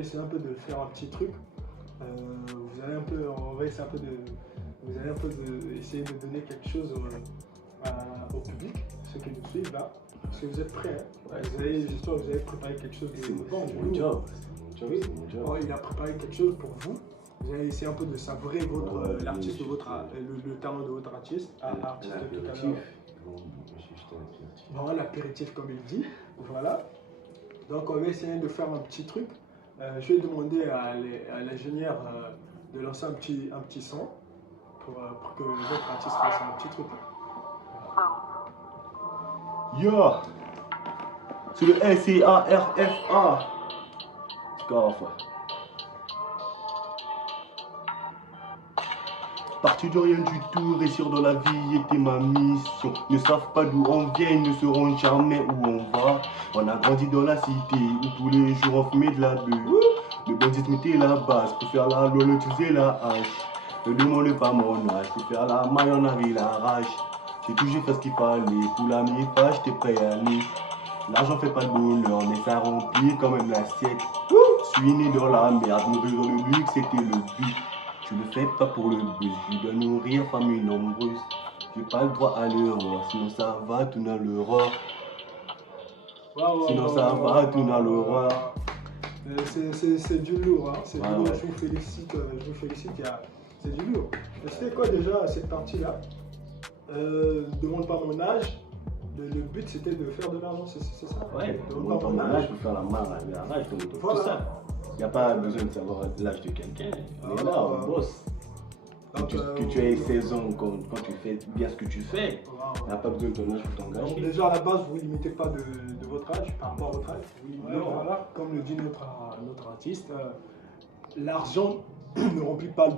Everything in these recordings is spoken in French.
essayer un peu de faire un petit truc. Vous allez un peu, on va essayer un peu de, vous allez un peu essayer de donner quelque chose au public, ceux qui nous suivent là. Parce que vous êtes prêts, hein. J'espère que vous avez préparé quelque chose de C'est mon job. Oui. Il a préparé quelque chose pour vous. Vous allez essayer un peu de savourer l'artiste de votre, le talent de votre artiste, artiste tout à l'heure. Voilà, l'apéritif comme il dit. Voilà. Donc on va essayer de faire un petit truc. Je vais demander à l'ingénieur de lancer un petit son pour que votre artiste fasse un petit truc. Yo, c'est le SCARFA. Scarfa. Parti de rien du tout, réussir dans la vie était ma mission. Ne savent pas d'où on vient, ils ne sauront jamais où on va. On a grandi dans la cité où tous les jours on fumait de la beuh. Le bandit mettait la base, pour faire la loi, on utilisait la hache. Ne demande pas mon âge, pour faire la maille, on avait la rage. J'ai toujours fait ce qu'il fallait, pour la mi-page, j'étais prêt à aller. L'argent fait pas le bonheur, mais ça remplit quand même l'assiette. Je suis né dans la merde, mourir dans le luxe, c'était le but. Je ne fais pas pour le buzz, je dois nourrir famille nombreuse. J'ai pas le droit à l'erreur, sinon ça va tourner à l'horreur. Sinon ça va tourner à l'horreur. C'est du lourd, hein. C'est du lourd. Je vous félicite, c'est du lourd. C'était quoi déjà cette partie-là? Demande pas mon âge. Le but c'était de faire de l'argent, c'est ça? Ouais, demande pas mon âge pour faire la marge, tout ça. Il n'y a pas besoin de savoir l'âge de quelqu'un. On est là, on bosse. Que tu aies 16 ans quand tu fais bien ce que tu fais, il n'y a pas besoin de ton âge pour t'engager. Donc déjà à la base, vous ne limitez pas de votre âge par rapport à votre âge. Oui, voilà, comme le dit notre artiste, l'argent ne remplit pas,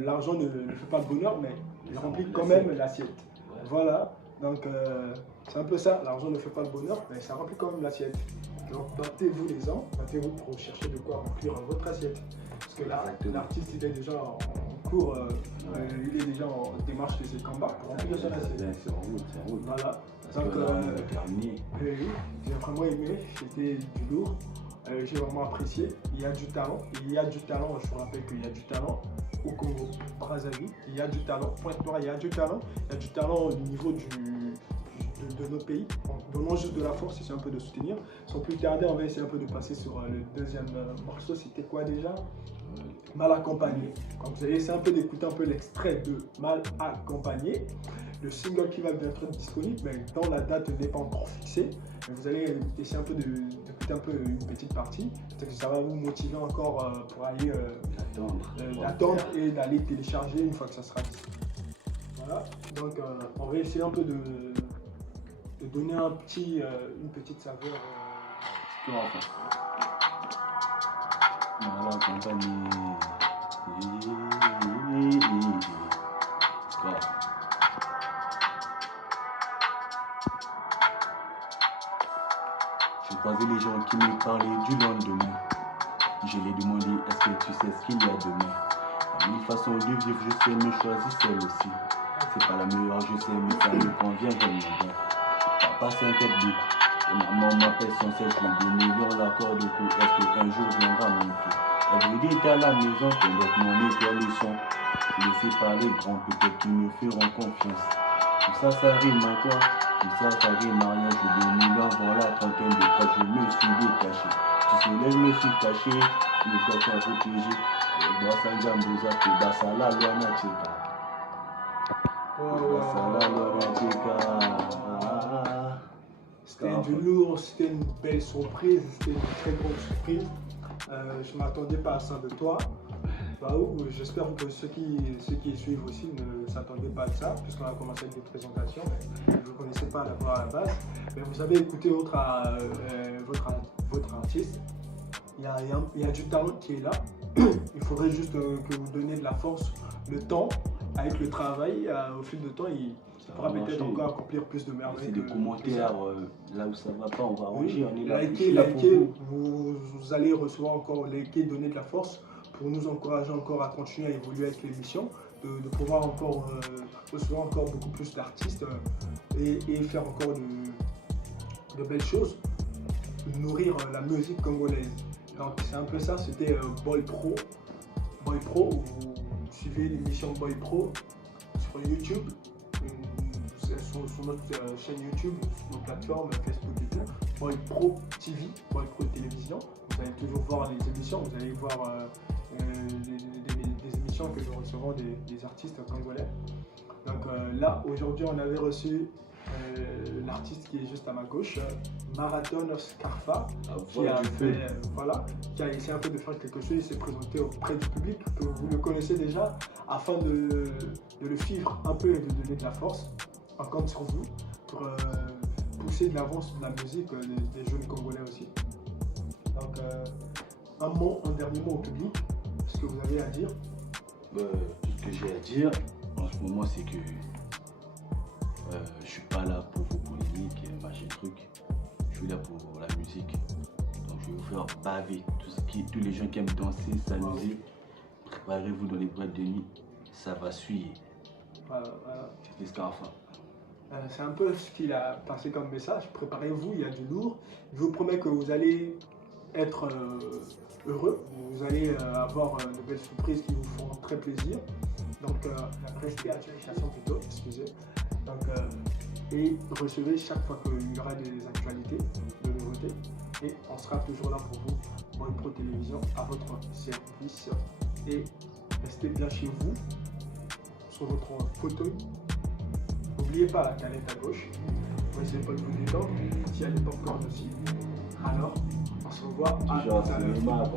l'argent ne fait pas le bonheur, mais il remplit quand même l'assiette. Voilà, donc c'est un peu ça, l'argent ne fait pas le bonheur, mais ça remplit quand même l'assiette. Donc battez-vous les ans, battez-vous pour chercher de quoi remplir votre assiette. Parce que là, l'artiste il est déjà en cours, il est déjà en démarche de ses combats pour remplir son assiette. C'est en route. Voilà. Donc j'ai vraiment aimé, c'était du lourd. J'ai vraiment apprécié. Il y a du talent, je vous rappelle qu'il y a du talent au Congo, Brazzaville, il y a du talent, Pointe-Noire, il y a du talent au niveau de nos pays. En donnant juste de la force, c'est un peu de soutenir. Sans plus tarder, on va essayer un peu de passer sur le deuxième morceau. C'était quoi déjà? Mal accompagné. Donc vous allez essayer un peu d'écouter un peu l'extrait de Mal accompagné. Le single qui va bientôt être disponible, mais dans la date n'est pas encore fixée. Mais vous allez essayer un peu d'écouter un peu une petite partie. Peut-être que ça va vous motiver encore pour aller l'attendre et d'aller télécharger une fois que ça sera disponible. Voilà. Donc on va essayer un peu de donner une petite saveur. Mal accompagné. Je croisais les gens qui me parlaient du lendemain. Je les demandais, est-ce que tu sais ce qu'il y a demain? La mille façons de vivre, je sais, mais choisis celle-ci. C'est pas la meilleure, je sais, mais ça me convient vraiment bien. Papa s'inquiète beaucoup. Et maman m'appelle sans cesse, je lui donne l'accord de coup. Est-ce qu'un jour viendra mon tour? Elle est à la maison, pendant mon évolution. Laissé par les grands, peut-être qu'ils me feront confiance. Tout ça, ça rime à quoi? Tout ça, ça rime à rien. J'ai 2000 ans, voilà, trentaine de fois, je me suis détaché. Du soleil, je me suis caché, les doigts sont protégés. Les doigts sont jambosa, que bassa la loi natcheka. Bassa la loi natcheka. C'était du lourd, c'était une belle surprise, c'était une très grosse surprise. Je ne m'attendais pas à ça de toi. J'espère que ceux qui suivent aussi ne s'attendaient pas à ça, puisqu'on a commencé avec des présentations, mais vous ne connaissez pas d'abord à la base. Mais vous avez écouté votre artiste. Il y a du talent qui est là. Il faudrait juste que vous donniez de la force, le temps, avec le travail. Au fil du temps, il pourra peut-être encore accomplir plus de merveilles. C'est des commentaires, là où ça ne va pas, on va ranger. On est là, likez, vous allez recevoir encore likez, donner de la force pour nous encourager encore à continuer à évoluer avec l'émission, de pouvoir encore recevoir encore beaucoup plus d'artistes et faire encore de belles choses, nourrir la musique congolaise. Donc c'est un peu ça, c'était Boy Pro. Boy Pro, vous suivez l'émission Boy Pro sur YouTube, sur notre chaîne YouTube, sur nos plateformes, Facebook et tout. Boy Pro TV, Boy Pro Télévision. Vous allez toujours voir les émissions, vous allez voir des émissions que nous recevons des artistes congolais. Donc là, aujourd'hui, on avait reçu l'artiste qui est juste à ma gauche, Marathon Scarfa, qui a essayé un peu de faire quelque chose. Il s'est présenté auprès du public, que vous le connaissez déjà, afin de le suivre un peu et de donner de la force. On compte sur vous pour pousser de l'avance de la musique des jeunes Congolais aussi. Donc, un dernier mot au public, ce que vous avez à dire. Tout ce que j'ai à dire en ce moment, c'est que je suis pas là pour vos polémiques et machin truc. Je suis là pour la musique. Donc je vais vous faire baver tous les gens qui aiment danser, s'amuser. Préparez-vous dans les boîtes de nuit, ça va suivre. Voilà. C'était Scarfa. C'est un peu ce qu'il a passé comme message. Préparez-vous, il y a du lourd. Je vous promets que vous allez être heureux. Vous allez avoir de belles surprises qui vous feront très plaisir. Donc, restez à l'utilisation plutôt, excusez. Donc, et recevez chaque fois qu'il y aura des actualités, de nouveautés. Et on sera toujours là pour vous, Boy Pro Télévision, à votre service. Et restez bien chez vous, sur votre fauteuil. N'oubliez pas la canette à gauche. N'essayez pas de vous détendre. S'il y a des popcorn aussi. Alors, on se revoit à tout à l'heure.